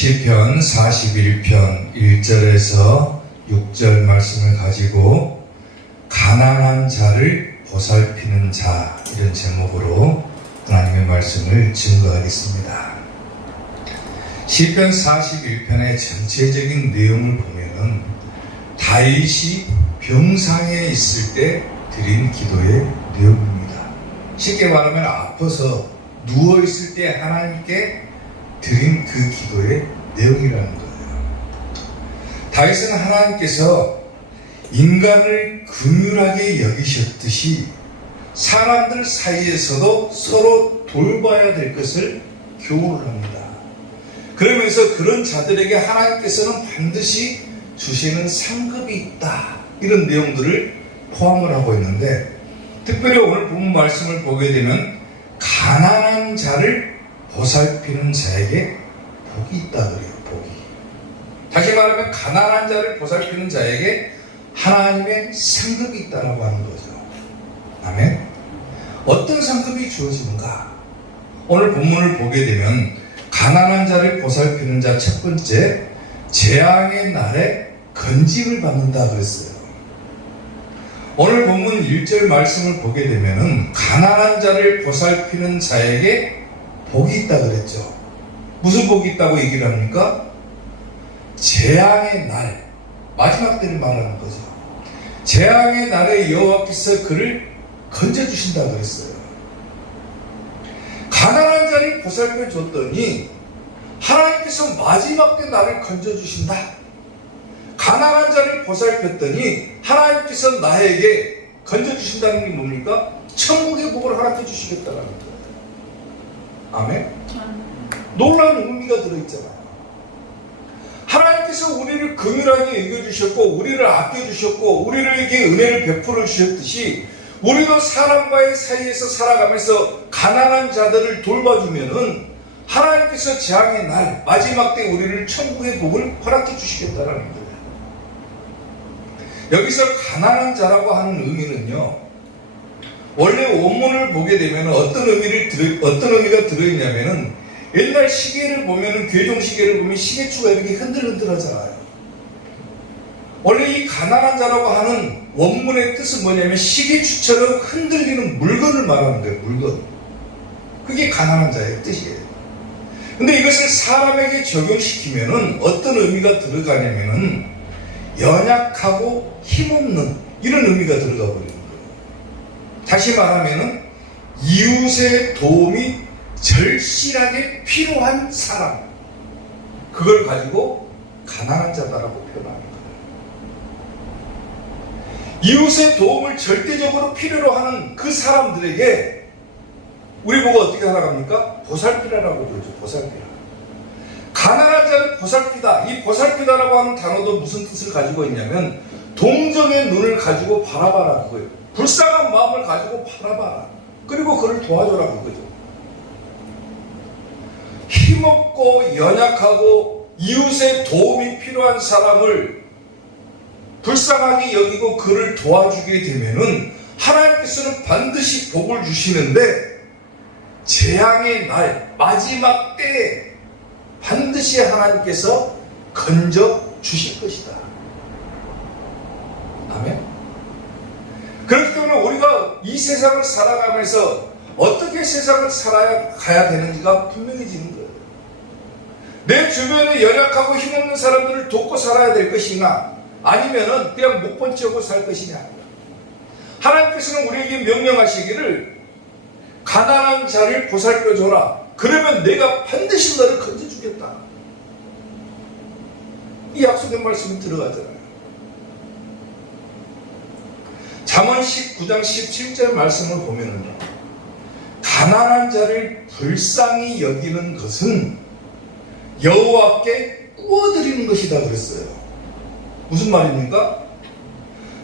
시편 41편 1절에서 6절 말씀을 가지고 가난한 자를 보살피는 자, 이런 제목으로 하나님의 말씀을 증거하겠습니다. 시편 41편의 전체적인 내용을 보면은 다윗이 병상에 있을 때 드린 기도의 내용입니다. 쉽게 말하면 아파서 누워있을 때 하나님께 드린 그 기도의 내용이라는 거예요. 다윗은 하나님께서 인간을 긍휼하게 여기셨듯이 사람들 사이에서도 서로 돌봐야 될 것을 교훈을 합니다. 그러면서 그런 자들에게 하나님께서는 반드시 주시는 상급이 있다, 이런 내용들을 포함을 하고 있는데, 특별히 오늘 본문 말씀을 보게 되면 가난한 자를 보살피는 자에게 복이 있다 그래요. 복이. 다시 말하면 가난한 자를 보살피는 자에게 하나님의 상급이 있다라고 하는 거죠. 아멘. 어떤 상급이 주어지는가? 오늘 본문을 보게 되면 가난한 자를 보살피는 자 첫 번째, 재앙의 날에 건짐을 받는다 그랬어요. 오늘 본문 1절 말씀을 보게 되면은 가난한 자를 보살피는 자에게 복이 있다 그랬죠. 무슨 복이 있다고 얘기를 합니까? 재앙의 날, 마지막 때를 말하는 거죠. 재앙의 날에 여호와께서 그를 건져주신다 그랬어요. 가난한 자를 보살펴 줬더니 하나님께서 마지막 때 나를 건져주신다. 가난한 자를 보살폈더니 하나님께서 나에게 건져주신다는 게 뭡니까? 천국의 복을 허락해 주시겠다는 거예요. 아멘? 놀라운 의미가 들어있잖아요. 하나님께서 우리를 긍휼하게 여겨주셨고, 우리를 아껴주셨고, 우리에게 은혜를 베풀어 주셨듯이 우리도 사람과의 사이에서 살아가면서 가난한 자들을 돌봐주면은 하나님께서 재앙의 날, 마지막 때 우리를 천국의 복을 허락해 주시겠다는 거예요. 여기서 가난한 자라고 하는 의미는요, 원래 원문을 보게 되면 어떤 의미가 들어있냐면은, 옛날 시계를 보면은, 괴종 시계를 보면 시계추가 이렇게 흔들흔들 하잖아요. 원래 이 가난한 자라고 하는 원문의 뜻은 뭐냐면 시계추처럼 흔들리는 물건을 말하는 거예요. 물건. 그게 가난한 자의 뜻이에요. 근데 이것을 사람에게 적용시키면은 어떤 의미가 들어가냐면은 연약하고 힘없는, 이런 의미가 들어가 버리는 거예요. 다시 말하면은 이웃의 도움이 절실하게 필요한 사람, 그걸 가지고 가난한 자다라고 표현합니다. 이웃의 도움을 절대적으로 필요로 하는 그 사람들에게 우리 보고 어떻게 하라갑니까? 보살피라라고 그러죠. 보살피라. 가난한 자를 보살피다. 이 보살피다라고 하는 단어도 무슨 뜻을 가지고 있냐면 동정의 눈을 가지고 바라봐라 그거예요. 불쌍한 마음을 가지고 바라봐라. 그리고 그를 도와줘라 그거죠. 힘없고 연약하고 이웃의 도움이 필요한 사람을 불쌍하게 여기고 그를 도와주게 되면은 하나님께서는 반드시 복을 주시는데, 재앙의 날, 마지막 때에 반드시 하나님께서 건져 주실 것이다. 아멘. 그렇기 때문에 우리가 이 세상을 살아가면서 어떻게 세상을 살아가야 되는지가 분명해지는 거예요. 내 주변에 연약하고 힘없는 사람들을 돕고 살아야 될 것이냐, 아니면은 그냥 목번치하고 살 것이냐. 하나님께서는 우리에게 명령하시기를 가난한 자를 보살펴줘라. 그러면 내가 반드시 너를 건져주겠다. 이 약속의 말씀이 들어가잖아요. 잠언 19장 17절 말씀을 보면은요, 가난한 자를 불쌍히 여기는 것은 여호와께 구워드리는 것이다 그랬어요. 무슨 말입니까?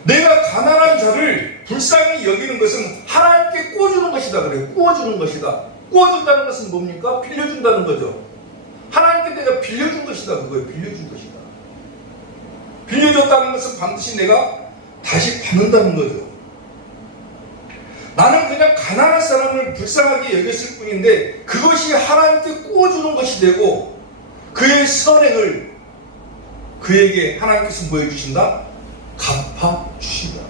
내가 가난한 자를 불쌍히 여기는 것은 하나님께 구워주는 것이다 그래요. 구워주는 것이다. 구워준다는 것은 뭡니까? 빌려준다는 거죠. 하나님께 내가 빌려준 것이다 그거예요. 빌려준 것이다. 빌려줬다는 것은 반드시 내가 다시 받는다는 거죠. 나는 그냥 가난한 사람을 불쌍하게 여겼을 뿐인데 그것이 하나님께 구워주는 것이 되고, 그의 선행을 그에게 하나님께서 보여주신다? 갚아주신다.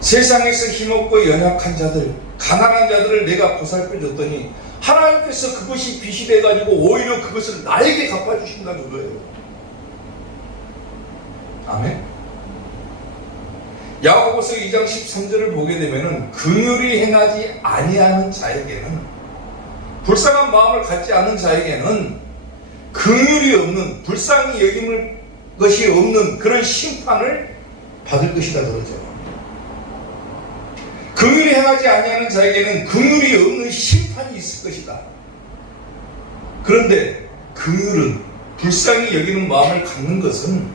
세상에서 힘없고 연약한 자들, 가난한 자들을 내가 보살펴줬더니 하나님께서 그것이 빚이 돼가지고 오히려 그것을 나에게 갚아주신다는 거예요. 아멘. 야고보서 2장 13절을 보게 되면은 긍휼히 행하지 아니하는 자에게는, 불쌍한 마음을 갖지 않은 자에게는 긍휼이 없는, 불쌍히 여김을 것이 없는 그런 심판을 받을 것이다 그러죠. 긍휼히 행하지 아니하는 자에게는 긍휼이 없는 심판이 있을 것이다. 그런데 긍휼은, 불쌍히 여기는 마음을 갖는 것은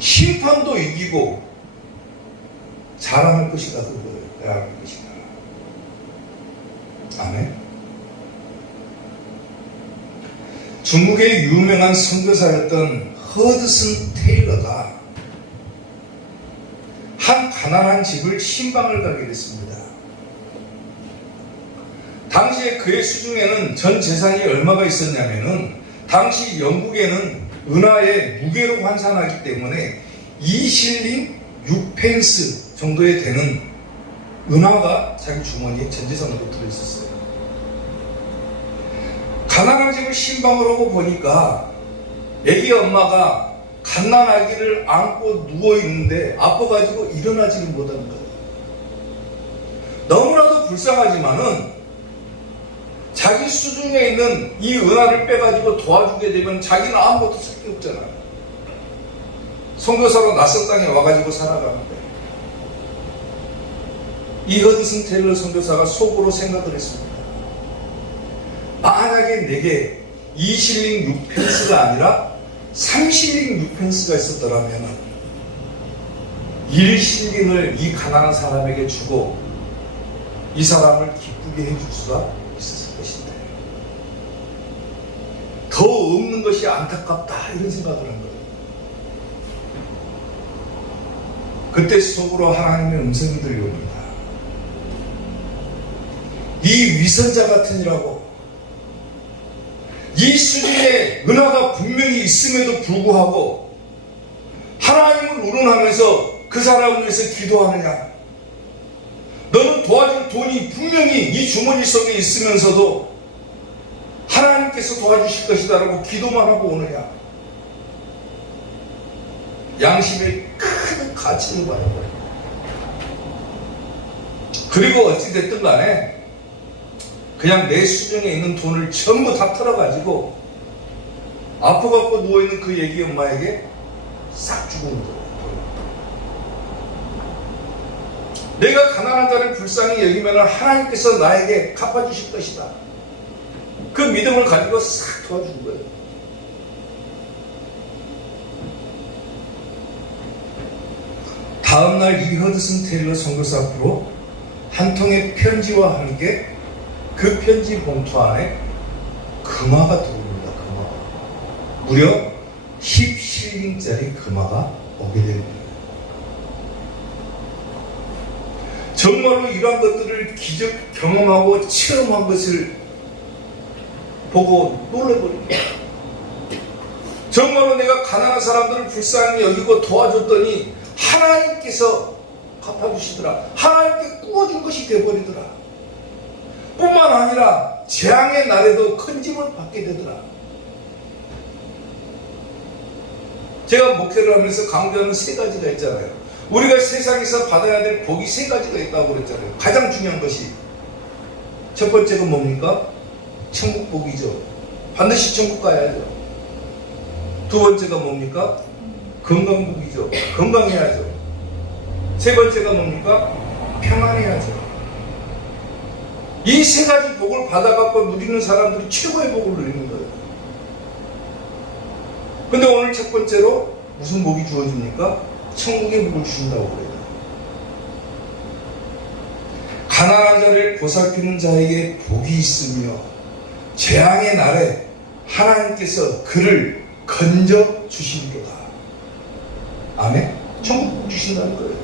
심판도 이기고 자랑할 것이다 그거예요. 대할 것이다. 아멘. 중국의 유명한 선교사였던 허드슨 테일러가 한 가난한 집을 신방을 가게 됐습니다. 당시에 그의 수중에는 전 재산이 얼마가 있었냐면은, 당시 영국에는 은하에 무게로 환산하기 때문에 2실링 6펜스 정도에 되는 은하가 자기 주머니에 전 재산으로 들어있었어요. 가난한 집을 신방을 하고 보니까 애기 엄마가 갓난아기를 안고 누워있는데 아파가지고 일어나지를 못하는 거예요. 너무나도 불쌍하지만은 자기 수중에 있는 이 은하를 빼가지고 도와주게 되면 자기는 아무것도 쓸 게 없잖아요. 선교사로 낯선 땅에 와가지고 살아가는데, 이 허드슨 테일러 선교사가 속으로 생각을 했습니다. 만약에 내게 2실링 6펜스가 아니라 3실링 6펜스가 있었더라면 1실링을 이 가난한 사람에게 주고 이 사람을 기쁘게 해줄 수가 있었을 것인데, 더 없는 것이 안타깝다 이런 생각을 한 거예요. 그때 속으로 하나님의 음성이 들려옵니다. 이 위선자 같으니라고, 이 수준의 은하가 분명히 있음에도 불구하고 하나님을 우러나면서 그 사람을 위해서 기도하느냐? 너는 도와줄 돈이 분명히 이 주머니 속에 있으면서도 하나님께서 도와주실 것이다 라고 기도만 하고 오느냐? 양심의 큰 가치를 받아버려요. 그리고 어찌됐든 간에 그냥 내 수중에 있는 돈을 전부 다 털어가지고 아파갖고 누워있는 그 애기 엄마에게 싹 주고 오는 거예요. 내가 가난한 자를 불쌍히 여기면 하나님께서 나에게 갚아주실 것이다. 그 믿음을 가지고 싹 도와준 거예요. 다음날 이 허드슨 테일러 선교사 앞으로 한 통의 편지와 함께 그 편지 봉투 안에 금화가 들어옵니다. 금화가. 무려 10실링짜리 금화가 오게 됩니다. 정말로 이러한 것들을 기적 경험하고 체험한 것을 보고 놀라버립니다. 정말로 내가 가난한 사람들을 불쌍히 여기고 도와줬더니 하나님께서 갚아주시더라. 하나님께 꾸어준 것이 되어버리더라. 뿐만 아니라 재앙의 날에도 큰 짐을 받게 되더라. 제가 목회를 하면서 강조하는 세 가지가 있잖아요. 우리가 세상에서 받아야 될 복이 세 가지가 있다고 그랬잖아요. 가장 중요한 것이 첫 번째가 뭡니까? 천국 복이죠. 반드시 천국 가야죠. 두 번째가 뭡니까? 건강복이죠. 건강해야죠. 세 번째가 뭡니까? 평안해야죠. 이 세 가지 복을 받아갖고 누리는 사람들이 최고의 복을 누리는 거예요. 근데 오늘 첫 번째로 무슨 복이 주어집니까? 천국의 복을 주신다고 그래요. 가난한 자를 보살피는 자에게 복이 있으며 재앙의 날에 하나님께서 그를 건져 주시리로다. 아멘? 천국 복 주신다는 거예요.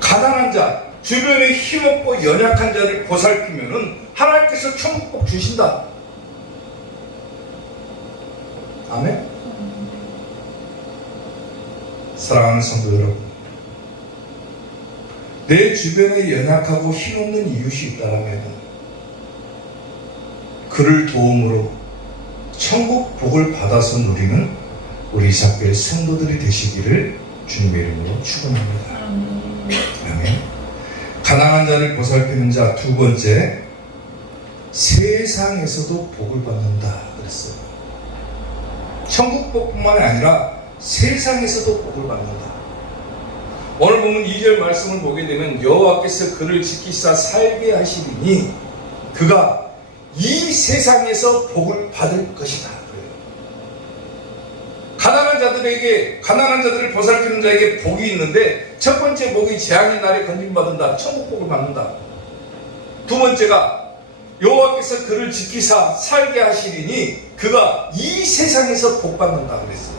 가난한 자, 주변에 힘없고 연약한 자를 보살피면은 하나님께서 천국복 주신다. 아멘. 사랑하는 성도 여러분, 내 주변에 연약하고 힘없는 이웃이 있다면 그를 도움으로 천국 복을 받아서 누리는 우리 이삭교회 성도들이 되시기를 주님의 이름으로 축원합니다. 아멘. 가난한 자를 보살피는 자 두 번째, 세상에서도 복을 받는다 그랬어요. 천국 복뿐만 아니라 세상에서도 복을 받는다. 오늘 보면 2절 말씀을 보게 되면 여호와께서 그를 지키사 살게 하시리니 그가 이 세상에서 복을 받을 것이다. 가난한 자들을 보살피는 자에게 복이 있는데 첫 번째 복이 재앙의 날에 건짐받는다. 천국복을 받는다. 두 번째가 여호와께서 그를 지키사 살게 하시리니 그가 이 세상에서 복 받는다 그랬어요.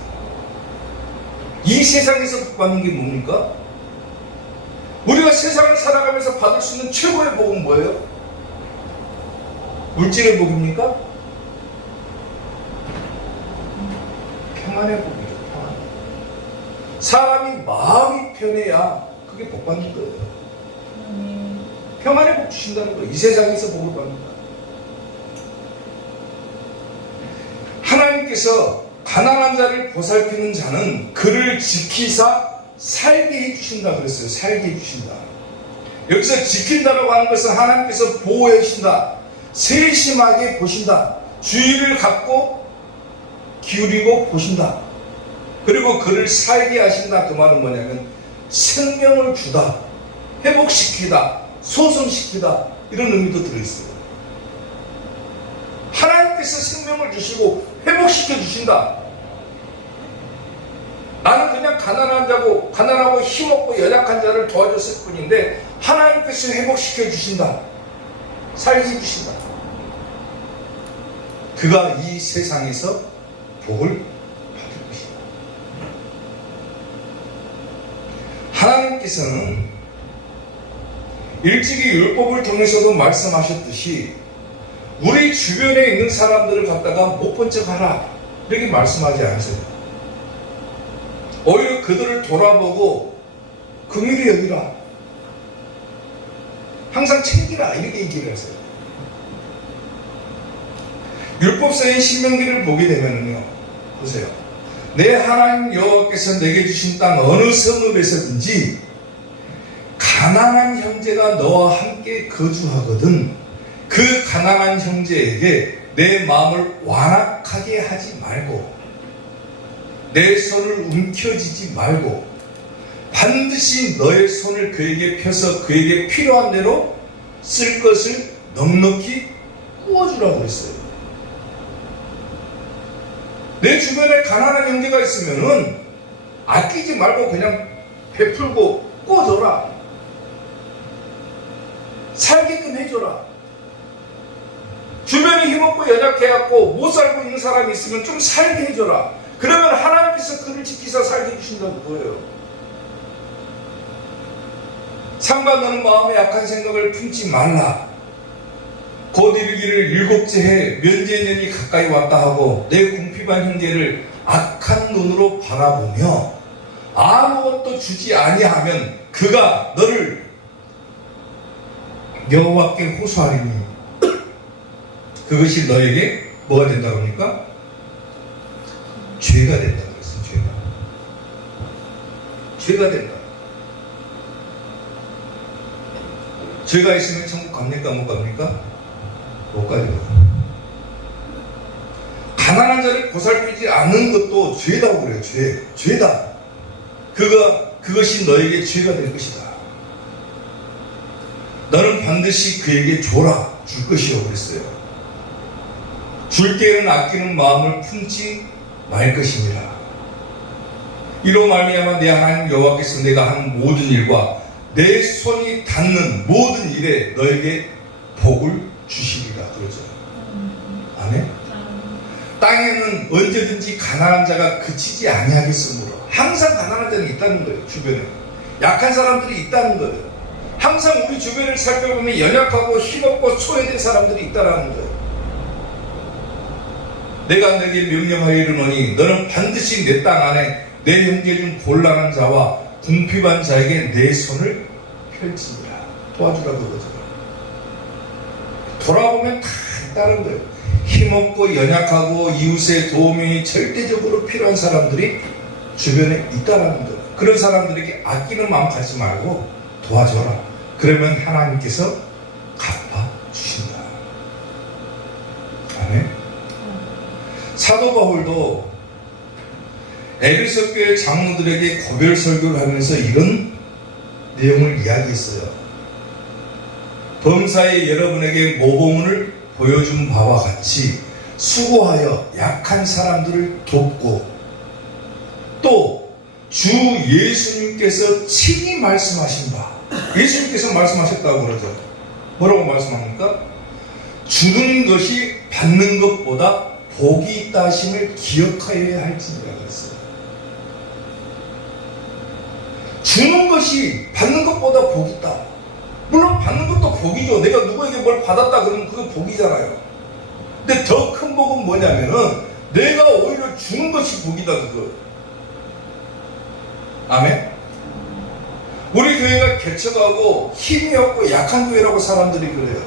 이 세상에서 복 받는 게 뭡니까? 우리가 세상을 살아가면서 받을 수 있는 최고의 복은 뭐예요? 물질의 복입니까? 평안의 복이죠. 평안. 사람이 마음이 편해야 그게 복 받는 거예요. 평안의 복 주신다는 거예요. 이 세상에서 복을 받는다. 하나님께서 가난한 자를 보살피는 자는 그를 지키사 살게 해주신다 그랬어요. 살게 해주신다. 여기서 지킨다라고 하는 것은 하나님께서 보호해 주신다. 세심하게 보신다. 주의를 갖고 기울이고 보신다. 그리고 그를 살게 하신다. 그 말은 뭐냐면 생명을 주다, 회복시키다, 소성시키다, 이런 의미도 들어있어요. 하나님께서 생명을 주시고 회복시켜 주신다. 나는 그냥 가난하고 힘없고 연약한 자를 도와줬을 뿐인데 하나님께서 회복시켜 주신다. 살게 해주신다. 그가 이 세상에서 복을 받을 것이다. 하나님께서는 일찍이 율법을 통해서도 말씀하셨듯이 우리 주변에 있는 사람들을 갖다가 못 본 척 하라 이렇게 말씀하지 않으세요. 오히려 그들을 돌아보고 긍휼히 여기라, 항상 챙기라 이렇게 얘기를 하세요. 율법서인 신명기를 보게 되면요, 보세요. 내 하나님 여호와께서 내게 주신 땅 어느 성읍에서든지 가난한 형제가 너와 함께 거주하거든 그 가난한 형제에게 내 마음을 완악하게 하지 말고 내 손을 움켜쥐지 말고 반드시 너의 손을 그에게 펴서 그에게 필요한 대로 쓸 것을 넉넉히 구워주라고 했어요. 내 주변에 가난한 형제가 있으면은 아끼지 말고 그냥 베풀고 구워줘라. 살게끔 해줘라. 주변에 힘없고 연약해갖고 못 살고 있는 사람이 있으면 좀 살게 해줘라. 그러면 하나님께서 그를 지키사 살게 해주신다는 거예요. 상관없는 마음에 약한 생각을 품지 말라. 곧 이르기를 7째 해 면제년이 가까이 왔다 하고 내 궁핍한 형제를 악한 눈으로 바라보며 아무것도 주지 아니하면 그가 너를 여호와께 호소하리니 그것이 너에게 뭐가 된다고 합니까? 죄가 된다고 했어요. 죄가 된다. 죄가 있으면 천국 갑니까? 못 갑니까? 못 가요. 가난한 자를 보살피지 않는 것도 죄다고 그래요. 죄다. 그것이 너에게 죄가 될 것이다. 너는 반드시 그에게 줘라. 줄 것이요. 그랬어요. 줄 때에는 아끼는 마음을 품지 말 것이니라. 이로 말미암아 내 하나님 여호와께서 내가 하는 모든 일과 내 손이 닿는 모든 일에 너에게 복을 주시리라. 그러죠. 아멘. 땅에는 언제든지 가난한 자가 그치지 아니하겠으므로 항상 가난한 자는 있다는 거예요. 주변에 약한 사람들이 있다는 거예요. 항상 우리 주변을 살펴보면 연약하고 힘없고 소외된 사람들이 있다라는 거예요. 내가 내게 명령하리로니 너는 반드시 내 땅 안에 내 형제 중 곤란한 자와 궁핍한 자에게 내 손을 펼치리라. 도와주라고 그러죠. 돌아보면 다 있다는 거예요. 힘없고 연약하고 이웃의 도움이 절대적으로 필요한 사람들이 주변에 있다는 거예요. 그런 사람들에게 아끼는 마음 갖지 말고 도와줘라. 그러면 하나님께서 갚아주신다. 아멘. 사도 바울도 에베소 교회 장로들에게 고별 설교를 하면서 이런 내용을 이야기했어요. 범사에 여러분에게 모범을 보여준 바와 같이 수고하여 약한 사람들을 돕고 또 주 예수님께서 친히 말씀하신 바, 예수님께서 말씀하셨다고 그러죠. 뭐라고 말씀합니까? 주는 것이 받는 것보다 복이 있다 하심을 기억하여야 할지니라 그랬어요. 주는 것이 받는 것보다 복이 있다. 물론 받는 것도 복이죠. 내가 누구에게 뭘 받았다 그러면 그건 복이잖아요. 근데 더 큰 복은 뭐냐면은 내가 오히려 주는 것이 복이다 그거. 아멘. 우리 교회가 개척하고 힘이 없고 약한 교회라고 사람들이 그래요.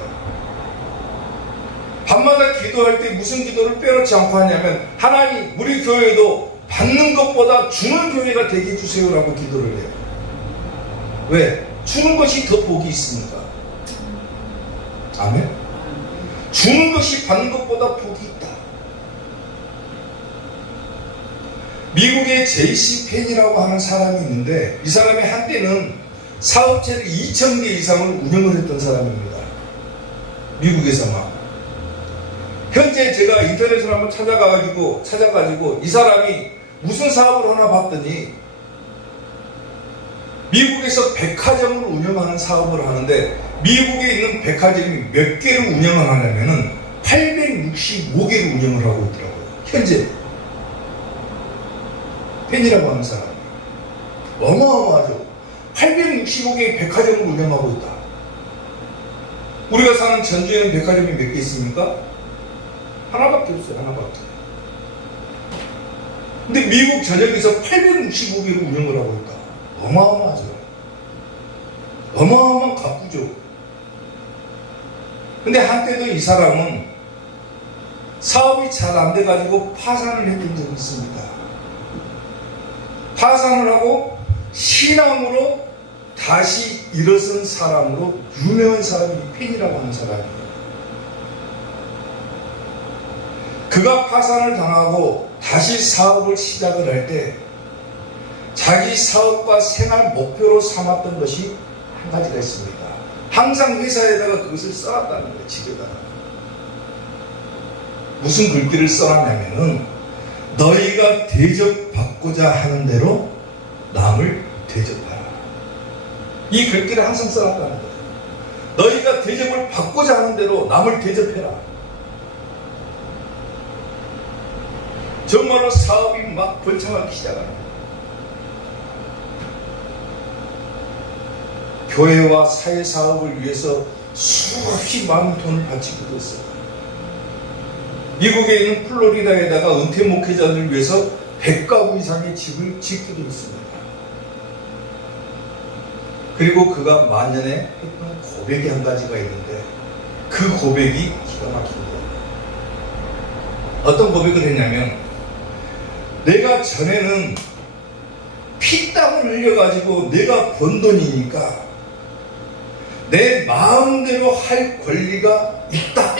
밤마다 기도할 때 무슨 기도를 빼놓지 않고 하냐면 하나님 우리 교회도 받는 것보다 주는 교회가 되게 해주세요라고 기도를 해요. 왜? 주는 것이 더 복이 있으니까. 아멘. 주는 것이 받는 것보다 복이 있다. 미국의 JC 펜이라고 하는 사람이 있는데 이 사람이 한때는 사업체를 2,000개 이상을 운영을 했던 사람입니다. 미국에서만. 현재 제가 인터넷으로 한번 찾아가지고 이 사람이 무슨 사업을 하나 봤더니 미국에서 백화점을 운영하는 사업을 하는데 미국에 있는 백화점이 몇 개를 운영을 하냐면은 865개를 운영을 하고 있더라고요. 현재 펜이라고 하는 사람 어마어마하죠. 865개의 백화점을 운영하고 있다. 우리가 사는 전주에는 백화점이 몇 개 있습니까? 하나밖에 없어요. 하나밖에. 근데 미국 전역에서 865개를 운영을 하고 있다. 어마어마하죠. 어마어마한 가꾸죠. 근데 한때도 이 사람은 사업이 잘 안 돼가지고 파산을 했던 적이 있습니다. 파산을 하고 신앙으로 다시 일어선 사람으로 유명한 사람이 펜이라고 하는 사람이에요. 그가 파산을 당하고 다시 사업을 시작을 할 때 자기 사업과 생활 목표로 삼았던 것이 한 가지가 있습니다. 항상 회사에다가 그것을 써놨다는 거예요. 집에다가. 무슨 글귀를 써놨냐면은 너희가 대접받고자 하는 대로 남을 대접하라. 이 글귀를 항상 써놨다는 거예요. 너희가 대접을 받고자 하는 대로 남을 대접해라. 정말로 사업이 막 번창하기 시작합니다. 교회와 사회사업을 위해서 수없이 많은 돈을 바치기도 했어요. 미국에 있는 플로리다에다가 은퇴 목회자들을 위해서 100가구 이상의 집을 짓기도 했습니다. 그리고 그가 만년에 했던 고백이 한 가지가 있는데 그 고백이 기가 막힙니다. 어떤 고백을 했냐면 내가 전에는 피땀을 흘려가지고 내가 번 돈이니까 내 마음대로 할 권리가 있다.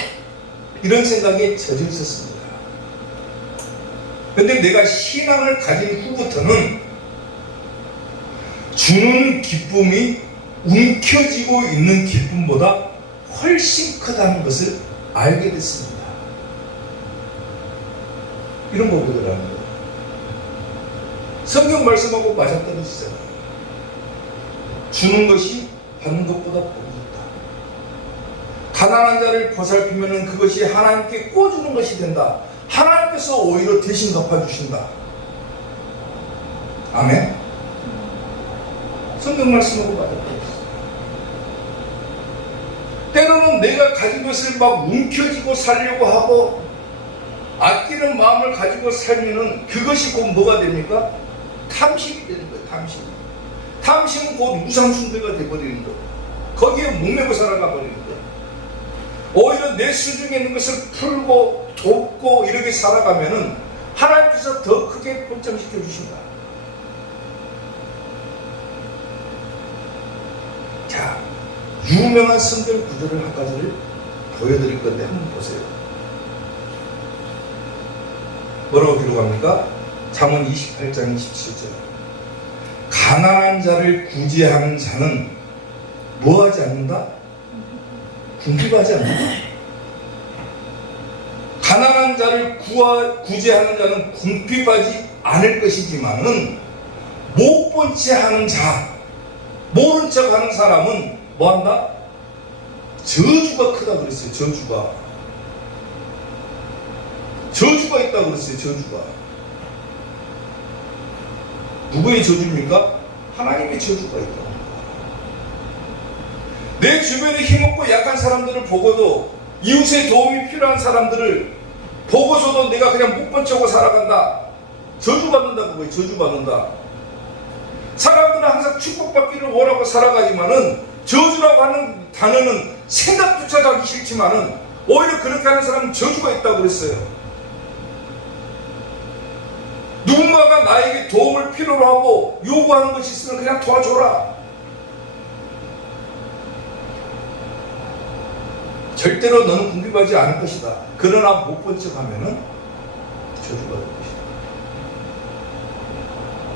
이런 생각에 젖어 있었습니다. 그런데 내가 신앙을 가진 후부터는 주는 기쁨이 움켜쥐고 있는 기쁨보다 훨씬 크다는 것을 알게 됐습니다. 이런 고백을 하는 거예요. 성경 말씀하고 맞아떨어지잖아요. 주는 것이 받는 것보다 복이 있다. 가난한 자를 보살피면 그것이 하나님께 꿔주는 것이 된다. 하나님께서 오히려 대신 갚아주신다. 아멘. 성경 말씀하고 맞아떨어졌어요. 때로는 내가 가진 것을 막 움켜쥐고 살려고 하고 아끼는 마음을 가지고 살면은 그것이 곧 뭐가 됩니까? 탐심이 되는 거예요. 탐심은 곧 우상숭배가 되어버리는 거예요. 거기에 목매고 살아가 버리는 거예요. 오히려 내 수중에 있는 것을 풀고 돕고 이렇게 살아가면은 하나님께서 더 크게 본점시켜 주신다. 자, 유명한 성경 구절을 한 가지를 보여드릴 건데 한번 보세요. 뭐라고 기록합니까? 잠언 28장 27절. 가난한 자를 구제하는 자는 뭐하지 않는다? 궁핍하지 않는다. 가난한 자를 구제하는 자는 궁핍하지 않을 것이지만은 못 본 채 하는 자, 모른 척 하는 사람은 뭐한다? 저주가 크다 그랬어요. 저주가 있다고 그랬어요. 저주가. 누구의 저주입니까? 하나님의 저주가 있다. 내 주변에 힘없고 약한 사람들을 보고도, 이웃의 도움이 필요한 사람들을 보고서도 내가 그냥 못 본 척하고 살아간다. 저주받는다. 그거예요. 저주받는다. 사람들은 항상 축복받기를 원하고 살아가지만은 저주라고 하는 단어는 생각조차 하기 싫지만은 오히려 그렇게 하는 사람은 저주가 있다고 그랬어요. 누군가가 나에게 도움을 필요로 하고 요구하는 것이 있으면 그냥 도와줘라. 절대로 너는 궁핍하지 않을 것이다. 그러나 못 본 척 하면은 저주가 될 것이다.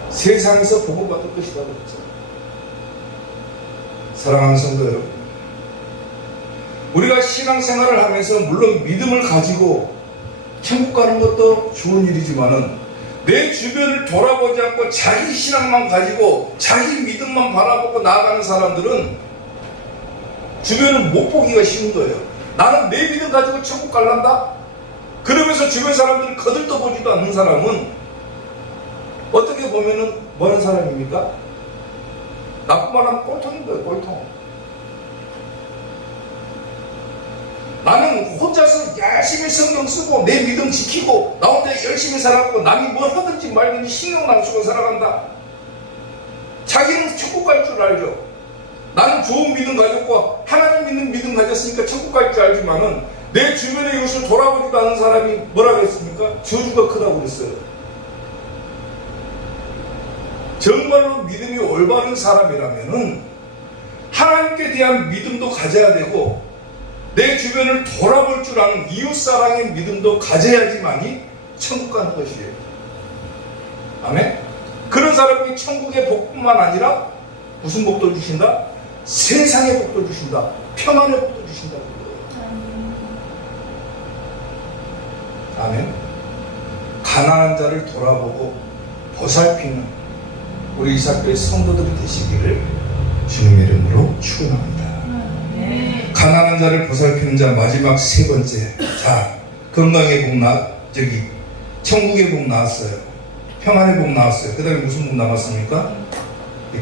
세상에서 복음받을 것이다 그랬죠. 사랑하는 성도 여러분, 우리가 신앙생활을 하면서 물론 믿음을 가지고 천국 가는 것도 좋은 일이지만은 내 주변을 돌아보지 않고 자기 신앙만 가지고 자기 믿음만 바라보고 나아가는 사람들은 주변을 못 보기가 쉬운 거예요. 나는 내 믿음 가지고 천국 갈란다? 그러면서 주변 사람들을 거들떠보지도 않는 사람은 어떻게 보면은 뭐하는 사람입니까? 나쁜 말 하면 꼴통인 거예요. 꼴통. 나는 혼자서 열심히 성경 쓰고 내 믿음 지키고 나 혼자 열심히 살아가고 남이 뭘 하든지 말든지 신경 안 쓰고 살아간다. 자기는 천국 갈 줄 알죠. 나는 좋은 믿음 가졌고 하나님 믿는 믿음 가졌으니까 천국 갈 줄 알지만은 내 주변의 이웃을 돌아보지도 않는 사람이 뭐라고 했습니까? 저주가 크다고 그랬어요. 정말로 믿음이 올바른 사람이라면은 하나님께 대한 믿음도 가져야 되고 내 주변을 돌아볼 줄 아는 이웃사랑의 믿음도 가져야지만이 천국 가는 것이에요. 아멘? 그런 사람이 천국의 복뿐만 아니라 무슨 복도 주신다? 세상의 복도 주신다. 평안의 복도 주신다. 아멘? 가난한 자를 돌아보고 보살피는 우리 이사교의 성도들이 되시기를 주님의 이름으로 축원합니다. 가난한 자를 보살피는 자 마지막 세 번째. 자, 건강의 복 천국의 복 나왔어요. 평안의 복 나왔어요. 그 다음에 무슨 복 남았습니까?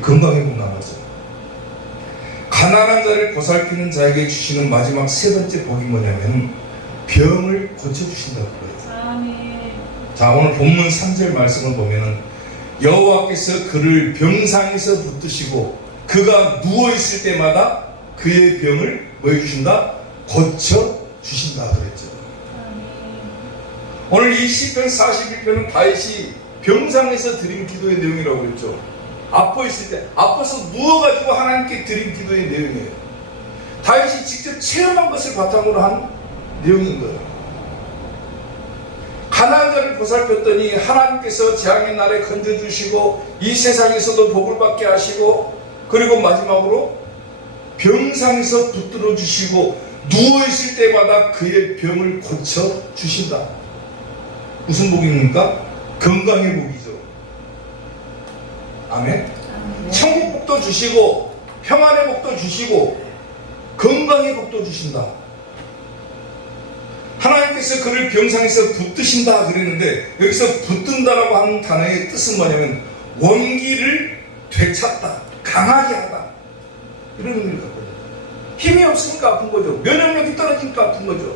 건강의 복 남았죠. 가난한 자를 보살피는 자에게 주시는 마지막 세 번째 복이 뭐냐면 병을 고쳐주신다고 그래요. 자, 오늘 본문 3절 말씀을 보면은 여호와께서 그를 병상에서 붙드시고 그가 누워있을 때마다 그의 병을 뭐 해주신다? 고쳐주신다 그랬죠. 오늘 이 시편 41편은 다윗이 병상에서 드린 기도의 내용이라고 그랬죠. 아파있을 때, 아파서 누워가지고 하나님께 드린 기도의 내용이에요. 다윗이 직접 체험한 것을 바탕으로 한 내용인 거예요. 가난한 자를 보살폈더니 하나님께서 재앙의 날에 건져주시고 이 세상에서도 복을 받게 하시고 그리고 마지막으로 병상에서 붙들어 주시고 누워있을 때마다 그의 병을 고쳐주신다. 무슨 복입니까? 건강의 복이죠. 아멘? 천국 복도 주시고 평안의 복도 주시고 건강의 복도 주신다. 하나님께서 그를 병상에서 붙드신다 그랬는데 여기서 붙든다라고 하는 단어의 뜻은 뭐냐면 원기를 되찾다, 강하게 하다 이런 의미를 갖거든요. 힘이 없으니까 아픈 거죠. 면역력이 떨어지니까 아픈 거죠.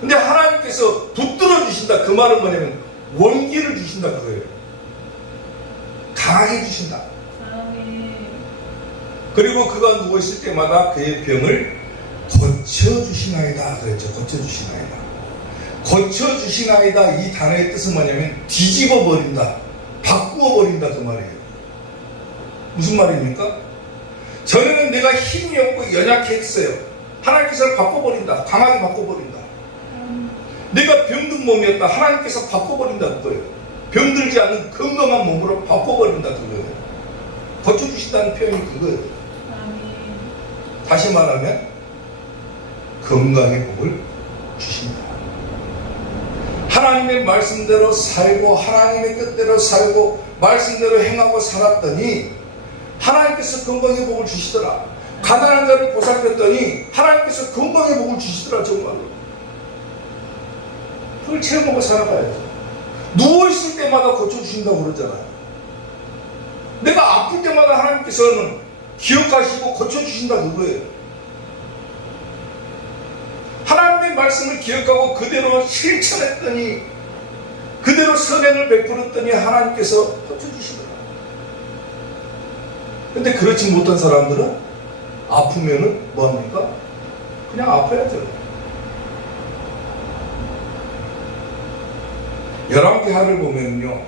근데 하나님께서 붙들어 주신다. 그 말은 뭐냐면 원기를 주신다 그거예요. 강하게 주신다. 그리고 그가 누워있을 때마다 그의 병을 고쳐주시나이다 그랬죠. 고쳐주시나이다. 고쳐주시나이다 이 단어의 뜻은 뭐냐면 뒤집어버린다, 바꾸어버린다 그 말이에요. 무슨 말입니까? 전에는 내가 힘이 없고 연약했어요. 하나님께서 바꿔버린다. 강하게 바꿔버린다. 내가 병든 몸이었다. 하나님께서 바꿔버린다 그거예요. 병들지 않는 건강한 몸으로 바꿔버린다 그거예요. 고쳐주신다는 표현이 그거예요. 다시 말하면 건강의 복을 주신다. 하나님의 말씀대로 살고 하나님의 뜻대로 살고 말씀대로 행하고 살았더니 하나님께서 건강의 복을 주시더라. 가난한 자를 보살폈더니 하나님께서 건강의 복을 주시더라. 정말로 그걸 체험하고 살아가야죠. 누워있을 때마다 고쳐주신다고 그러잖아요. 내가 아플 때마다 하나님께서는 기억하시고 고쳐주신다 그거예요. 하나님의 말씀을 기억하고 그대로 실천했더니 그대로 선행을 베풀었더니 하나님께서 고쳐주시더라. 근데 그렇지 못한 사람들은 아프면은 뭐합니까? 그냥 아파야죠. 열왕기하를 보면요,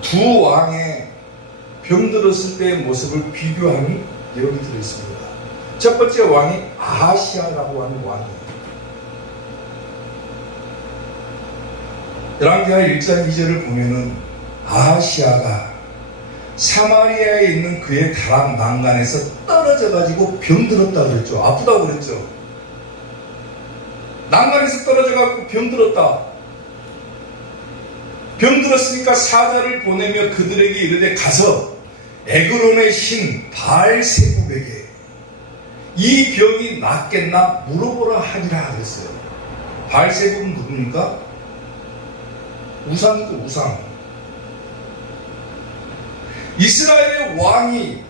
두 왕의 병들었을 때의 모습을 비교함이 여기 들어있습니다. 첫 번째 왕이 아하시아라고 하는 왕이에요. 열왕기하 1장 2절을 보면은 아하시아가 사마리아에 있는 그의 다락 난간에서 떨어져가지고 병들었다 그랬죠. 아프다고 그랬죠. 난간에서 떨어져가지고 병들었다. 병들었으니까 사자를 보내며 그들에게 이르되 가서 에그론의 신 바알세부백에 이 병이 낫겠나 물어보라 하니라 그랬어요. 바알세부는 누굽니까? 우상이고 우상. 이스라엘의 왕이,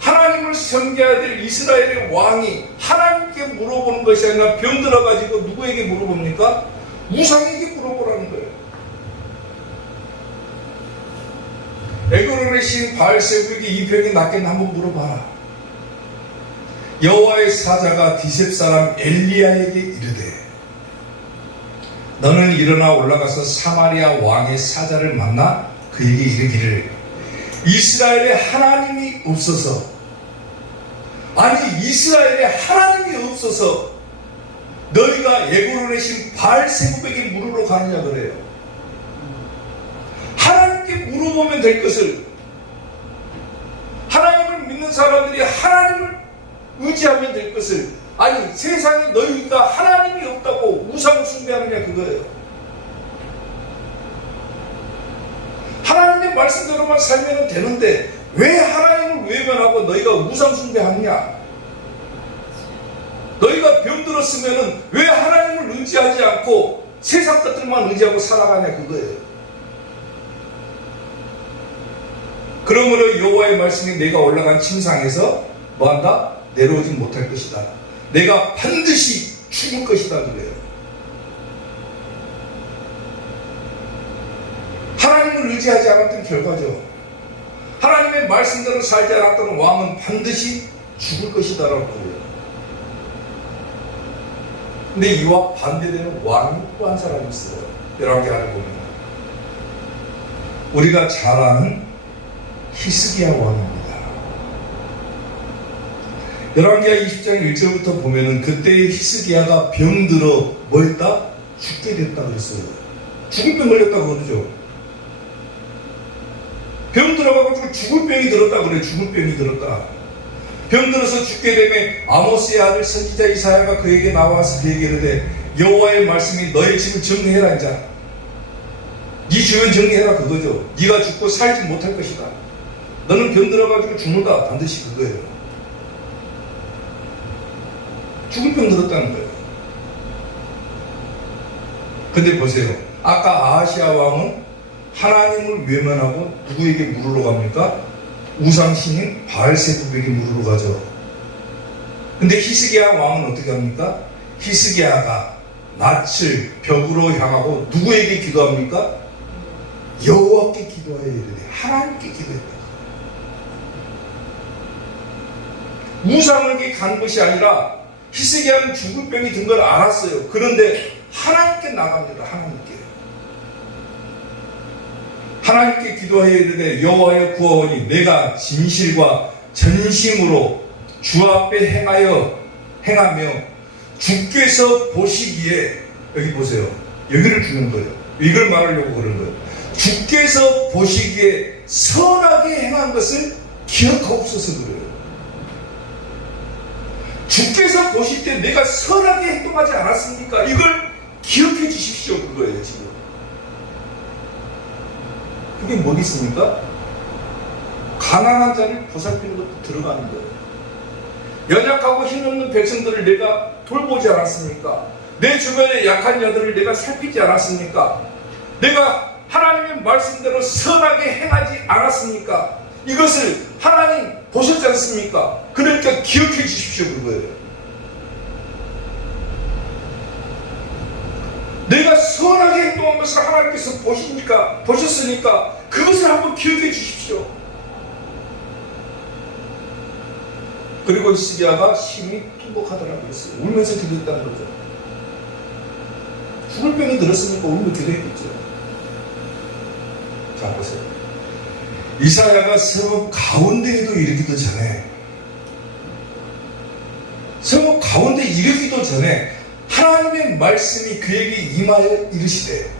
하나님을 섬겨야 될 이스라엘의 왕이 하나님께 물어보는 것이 아니라 병들어가지고 누구에게 물어봅니까? 우상에게 물어보라는 거예요. 에그론의 신 바알세부에게 이 병이 낫겠나 한번 물어봐라. 여호와의 사자가 디셉 사람 엘리야에게 이르되 너는 일어나 올라가서 사마리아 왕의 사자를 만나 그에게 이르기를 이스라엘에 하나님이 없어서, 아니 이스라엘에 하나님이 없어서 너희가 에그론의 신 바알세부에게 물으러 가느냐 그래요. 하나님께 물어보면 될 것을, 하나님을 믿는 사람들이 하나님을 의지하면 될 것을, 아니 세상에 너희가 하나님이 없다고 우상 숭배하느냐 그거예요. 하나님의 말씀대로만 살면 되는데 왜 하나님을 외면하고 너희가 우상 숭배하느냐? 너희가 병들었으면 왜 하나님을 의지하지 않고 세상 것들만 의지하고 살아가냐 그거예요. 그러므로 여호와의 말씀이 내가 올라간 침상에서 뭐한다? 내려오지 못할 것이다. 내가 반드시 죽을 것이다 그래요. 하나님을 의지하지 않았던 결과죠. 하나님의 말씀대로 살지 않았던 왕은 반드시 죽을 것이다라고 그래요. 근데 이와 반대되는 왕이 또 한 사람이 있어요. 열왕기하를 보면 우리가 잘 아는 히스기야 왕입니다. 열왕기하 20장 1절부터 보면은 그때 히스기야가 병들어 뭐했다? 죽게 됐다 그랬어요. 죽을 병 걸렸다 그러죠. 병 들어가가지고 죽을 병이 들었다 그래. 죽을 병이 들었다. 병 들어서 죽게 되면 아모스의 아들 선지자 이사야가 그에게 나와서 그에게 이르되 여호와의 말씀이 너의 집을 정리해라. 이제 네 주변 정리해라 그거죠. 네가 죽고 살지 못할 것이다. 너는 병 들어가지고 죽는다. 반드시 그거예요. 죽을 병 들었다는 거예요. 근데 보세요. 아까 아하시아 왕은 하나님을 외면하고 누구에게 물으러 갑니까? 우상신인 바알세부에게 물으러 가죠. 근데 히스기야 왕은 어떻게 합니까? 히스기야가 낯을 벽으로 향하고 누구에게 기도합니까? 여호와께 기도하여 이르되 하나님께 기도했다. 우상에게 간 것이 아니라 히스기야는 죽을 병이 든 걸 알았어요. 그런데 하나님께 나갑니다. 하나님께 기도하여 이르되 여호와여 구하오니 내가 진실과 전심으로 주 앞에 행하며 주께서 보시기에, 여기 보세요. 여기를 주는 거예요. 이걸 말하려고 그런 거예요. 주께서 보시기에 선하게 행한 것을 기억하옵소서 그래요. 주께서 보실 때 내가 선하게 행동하지 않았습니까? 이걸 기억해 주십시오. 그거예요 지금. 그게 뭐겠습니까? 가난한 자를 보살피는 것도 들어가는 거예요. 연약하고 힘없는 백성들을 내가 돌보지 않았습니까? 내 주변에 약한 여들을 내가 살피지 않았습니까? 내가 하나님의 말씀대로 선하게 행하지 않았습니까? 이것을 하나님 보셨지 않습니까? 그러니까 기억해 주십시오. 그거예요. 내가 선하게 행동한 것을 하나님께서 보셨으니까 그것을 한번 기억해 주십시오. 그리고 히스기야가 심히 통곡하더라고 했어요. 울면서 기도했다는 거죠. 죽을 병이 들었으니까 울며 기도했겠죠. 자 보세요. 이사야가 성읍 가운데에도 이르기도 전에, 성읍 가운데 이르기도 전에 하나님의 말씀이 그에게 임하여 이르시되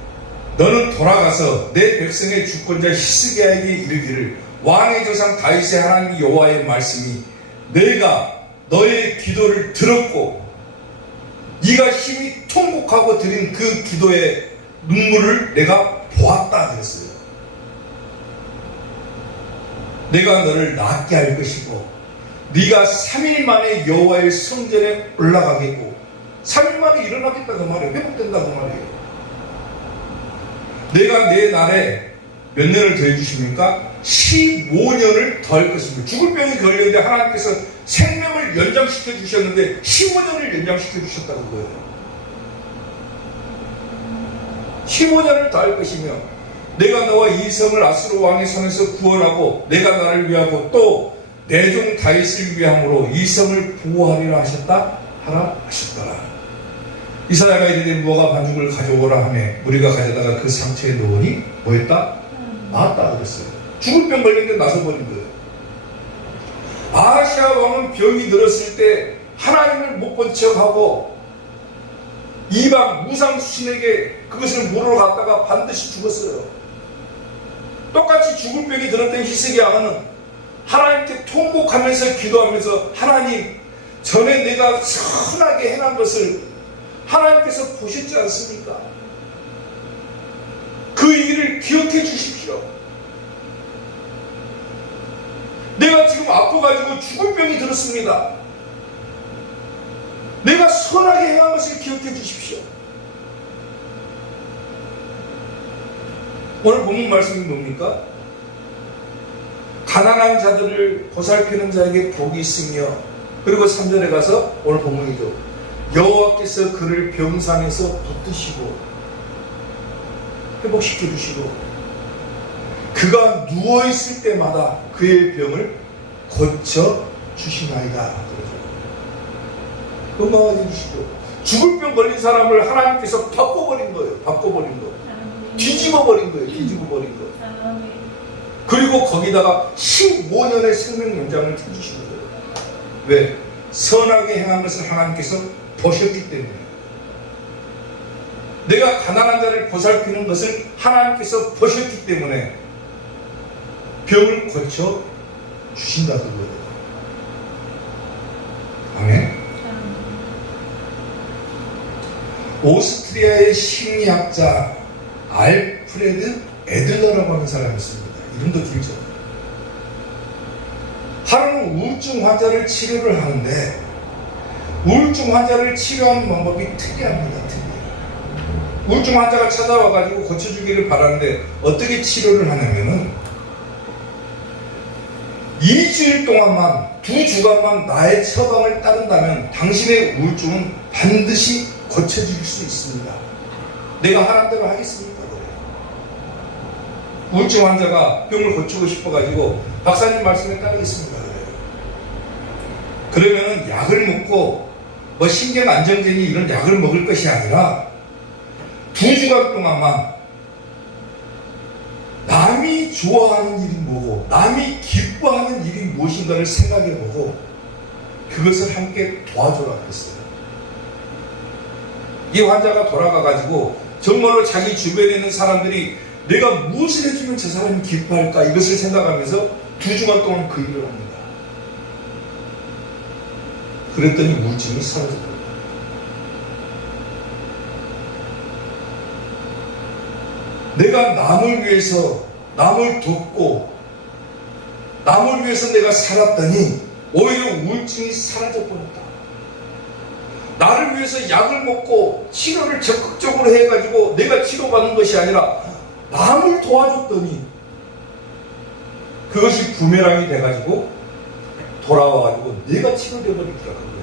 너는 돌아가서 내 백성의 주권자 히스기야에게 이르기를 왕의 조상 다윗의 하나님 여호와의 말씀이 내가 너의 기도를 들었고 네가 심히 통곡하고 드린 그 기도의 눈물을 내가 보았다 그랬어요. 내가 너를 낫게 할 것이고 네가 3일 만에 여호와의 성전에 올라가겠고 3일 만에 일어나겠다 그 말이에요. 회복된다 그 말이에요. 내가 내 날에 몇 년을 더해 주십니까? 15년을 더할 것입니다. 죽을 병이 걸렸는데 하나님께서 생명을 연장시켜 주셨는데 15년을 연장시켜 주셨다는 거예요. 15년을 더할 것이며 내가 너와 이 성을 아수르 왕의 손에서 구원하고 내가 나를 위하고 또 내 종 다윗을 위함으로 이 성을 보호하리라 하셨다 하라 하셨더라. 이사야가 이르되 무화과 반죽을 가져오라 하며 우리가 가져다가 그 상처에 넣으니 뭐했다? 나았다 그랬어요. 죽을 병 걸렸는데 나서버린 거예요. 아하시아 왕은 병이 들었을 때 하나님을 못 본 척하고 이방 무상수신에게 그것을 물으러 갔다가 반드시 죽었어요. 똑같이 죽을 병이 들었던 히스기야는 하나님께 통곡하면서 기도하면서 하나님 전에 내가 선하게 행한 것을 하나님께서 보셨지 않습니까? 그 일을 기억해 주십시오. 내가 지금 아파가지고 죽을 병이 들었습니다. 내가 선하게 행한 것을 기억해 주십시오. 오늘 본문 말씀이 뭡니까? 가난한 자들을 보살피는 자에게 복이 있으며, 그리고 3절에 가서 오늘 본문이죠. 여호와께서 그를 병상에서 붙드시고 회복시켜 주시고 그가 누워있을 때마다 그의 병을 고쳐 주시나이다. 건강하게 해주시고, 죽을 병 걸린 사람을 하나님께서 바꿔버린 거예요. 바꿔버린 거. 뒤집어버린 거예요. 뒤집어버린 거. 그리고 거기다가 15년의 생명 연장을 해주시는 거예요. 왜? 선하게 행한 것을 하나님께서 보셨기 때문에. 내가 가난한 자를 보살피는 것을 하나님께서 보셨기 때문에 병을 고쳐 주신다 그거예요. 아멘. 오스트리아의 심리학자 알프레드 에들러라고 하는 사람이 있습니다. 이름도 길죠. 하루는 우울증 환자를 치료를 하는데 우울증 환자를 치료하는 방법이 특이합니다. 우울증 환자가 찾아와가지고 고쳐주기를 바라는데 어떻게 치료를 하냐면은 2주일 동안만, 2주간만 나의 처방을 따른다면 당신의 우울증은 반드시 고쳐질 수 있습니다. 내가 하란 대로 하겠습니까? 우울증 환자가 병을 고치고 싶어가지고 박사님 말씀에 따르겠습니다. 그러면은 약을 먹고 뭐 신경 안정제니 이런 약을 먹을 것이 아니라 2주간 동안만 남이 좋아하는 일이 뭐고 남이 기뻐하는 일이 무엇인가를 생각해보고 그것을 함께 도와줘라 그랬어요. 이 환자가 돌아가가지고 정말로 자기 주변에 있는 사람들이 내가 무엇을 해주면 저 사람이 기뻐할까 이것을 생각하면서 2주간 동안 그 일을 합니다. 그랬더니 우울증이 사라졌습니다. 내가 남을 위해서 남을 돕고 남을 위해서 내가 살았더니 오히려 우울증이 사라져버렸다. 나를 위해서 약을 먹고 치료를 적극적으로 해가지고 내가 치료받는 것이 아니라 남을 도와줬더니 그것이 부메랑이 돼가지고 돌아와가지고 내가 치료되어버리더라 그거예요.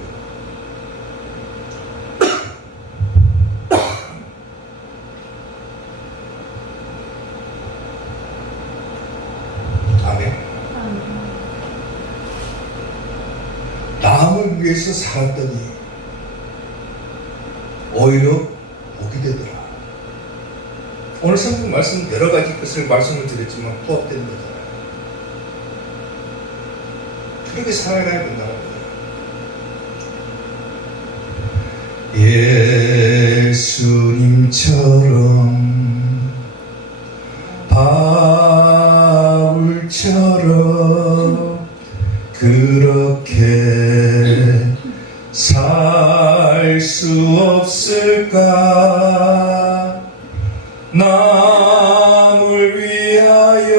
아멘. 남을 위해서 살았더니 오히려 복이 되더라. 오늘 성경 말씀 여러 가지 것을 말씀을 드렸지만 부합되는 거잖아요. 그렇게 살아가야 된다는 거예요. 예수님처럼 바울처럼 그렇게 살 수 없을까? 남을 위하여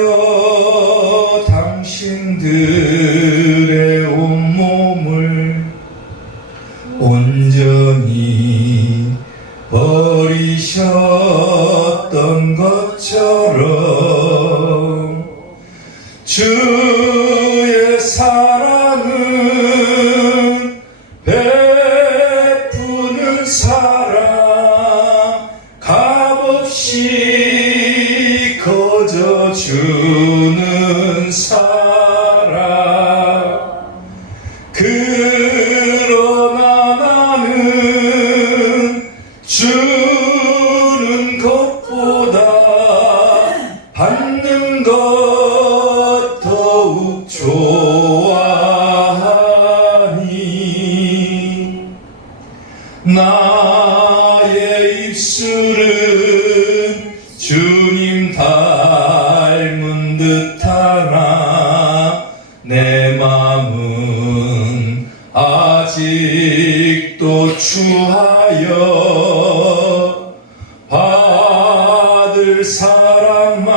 당신들의 온몸을 온전히 버리셨던 것처럼 주의 사랑은 베푸는 사랑 값없이 거저주는 사랑 그러나 나는 주는 것보다 받는 것 더욱 좋아하니 나의 입술은 주님 닮은 듯하나 내 맘은 아직도 추하여 받을 사랑만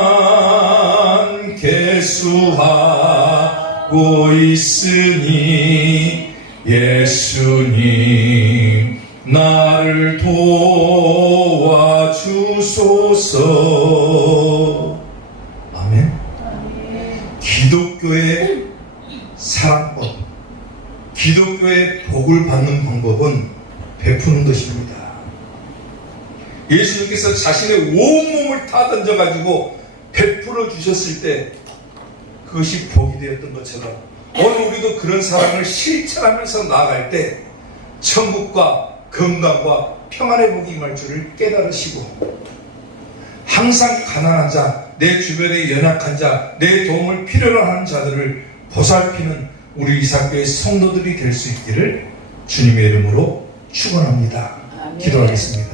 계수하고 있으니 예수님 나를 도와주소서. 아멘. 기독교의 사랑법, 기독교의 복을 받는 방법은 베푸는 것입니다. 예수님께서 자신의 온몸을 다 던져가지고 베풀어 주셨을 때 그것이 복이 되었던 것처럼 오늘 우리도 그런 사랑을 실천하면서 나아갈 때 천국과 건강과 평안의 복이 임할 줄을 깨달으시고 항상 가난한 자, 내 주변에 연약한 자, 내 도움을 필요로 하는 자들을 보살피는 우리 이삭교회 성도들이 될 수 있기를 주님의 이름으로 축원합니다. 기도하겠습니다.